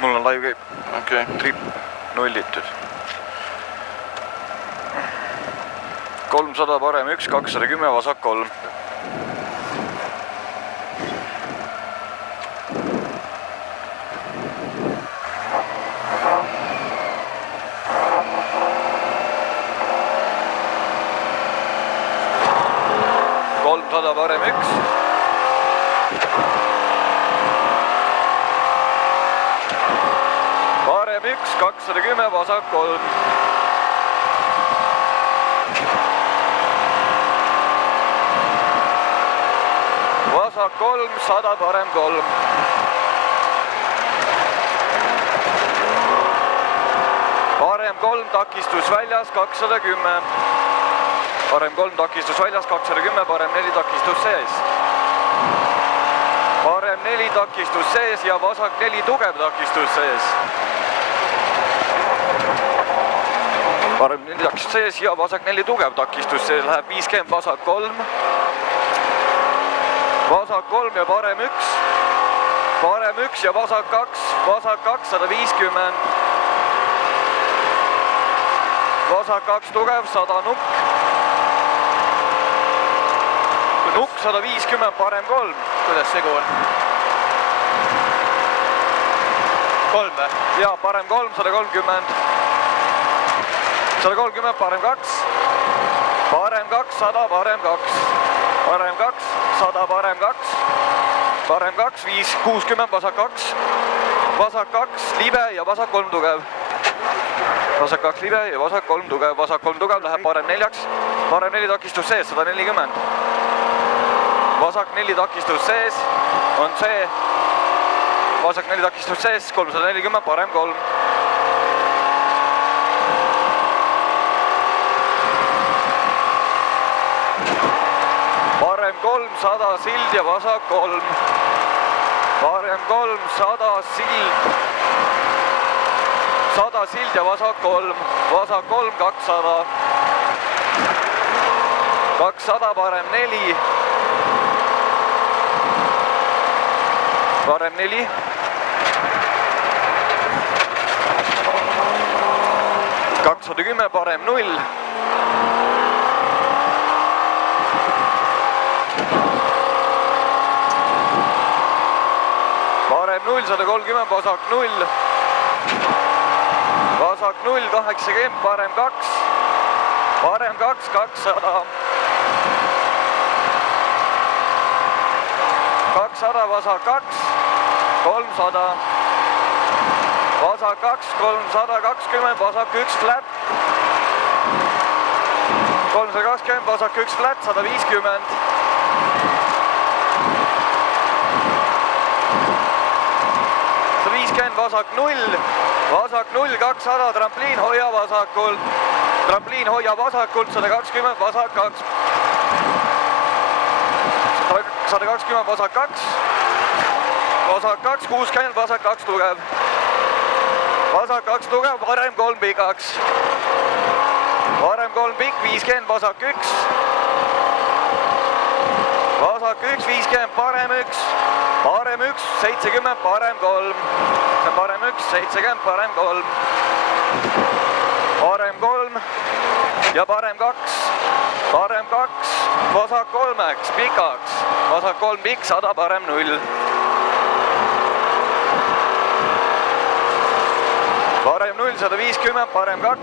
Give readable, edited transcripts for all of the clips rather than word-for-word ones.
Mul on live käib. Okei, trip nullitud. 300 parem 1, 210 vasak 3. Parem 1. Parem 1, 210, vasak 3. Vasak 3, 100, parem 3. Parem 3, takistus väljas, 210. Parem 3 takistus väljas, 210, parem 4 takistus sees. Parem 4 takistus sees ja vasak 4 tugev takistus sees. Parem 4 takistus sees ja vasak 4 tugev takistus sees. Läheb 50, vasak 3. Vasak 3 ja parem 1. Parem 1 ja vasak 2. Vasak 2, 150. Vasak 2 tugev, 100 nukk. Nukk 150, parem 3. Kuidas segu on? 3 või? Jaa, parem 3, 130. 130, parem 2. Parem 2, 100, parem 2. Parem 2, 100, parem 2. Parem 2, 5, 60, vasak 2. Vasak 2, libe ja vasak 3 tugev. Vasak 2 libe ja vasak 3 tugev. Vasak 3 tugev läheb parem 4. Parem 4 takistus sees, 140. Vasak 4 takistus sees on see. Vasak 4 takistus sees, 340, parem 3. Parem 3, 100 sild ja vasak 3. Parem 3, 100 sild. 100 sild ja vasak 3. Vasak 3, 200. 200, parem 4. Parem 4. ...210, parem 0. Parem 0, 130, vasak 0. Vasak 0, 80, parem 2. Parem 2, 200. 200, vasak 2. 300. Vasak 2, 320, vasak 1 flat. 320, vasak 1 flat, 150. 150, vasak 0. Vasak 0, 200, trampliin, hoia vasakult. Trampliin, hoia vasakult, 120, vasak 2. 120, vasak 2. Vasak 2, 60, vasak 2 tugev. Vasak 2 tugev, parem 3 pikaks. Parem 3 pikk, 50, vasak 1. Vasak 1, 50, parem 1. Parem 1, 70, parem 3. Parem 1, 70, parem 3. Parem 3 ja parem 2. Parem 2, vasak 3, pikaks. Vasak 3 pikk, 100, parem 0. Parem 0, 150, parem 2.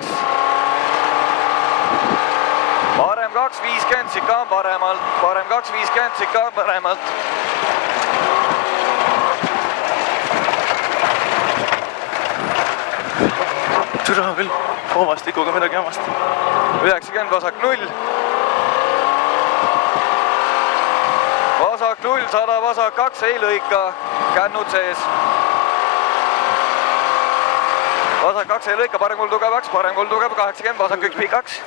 Parem 2, 50, sikaan paremalt. Parem 2, 50, sikaan paremalt. Türa küll, hoomastikuga midagi jamast. 90, vasak 0. Vasak 0, 100, vasak 2, ei lõika. Kännud sees. Vasak 2 ei lõika, parem 3 tugevaks, parem 3 tugev, 80, vasak 1 pikaks.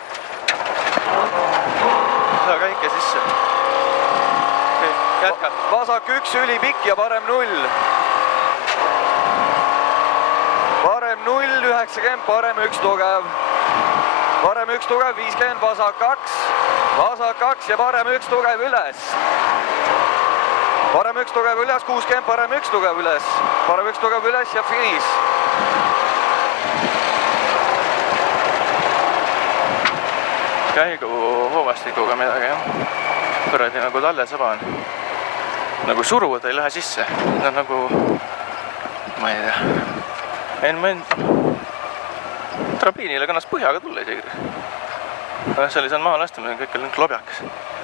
Saa käike sisse. Okei, jätka. Vasak 1 ülipikk ja parem 0. Parem 0, 90, parem 1 tugev. Parem 1 tugev, 50, vasak 2. Vasak 2 ja parem 1 tugev üles. parem üks tugev üles, 60, parem üks tugev üles. Parem üks tugev üles ja finiš. Käigu hoovastikuga midagi, jah. Kuradi nagu tallesaba on. Nagu suruvad ei lähe sisse. Ta on nagu, ma ei tea. Ma trabiinile kannast põhjaga tulla isegi. See oli seal maha lastumine, kõik oli klobjakas.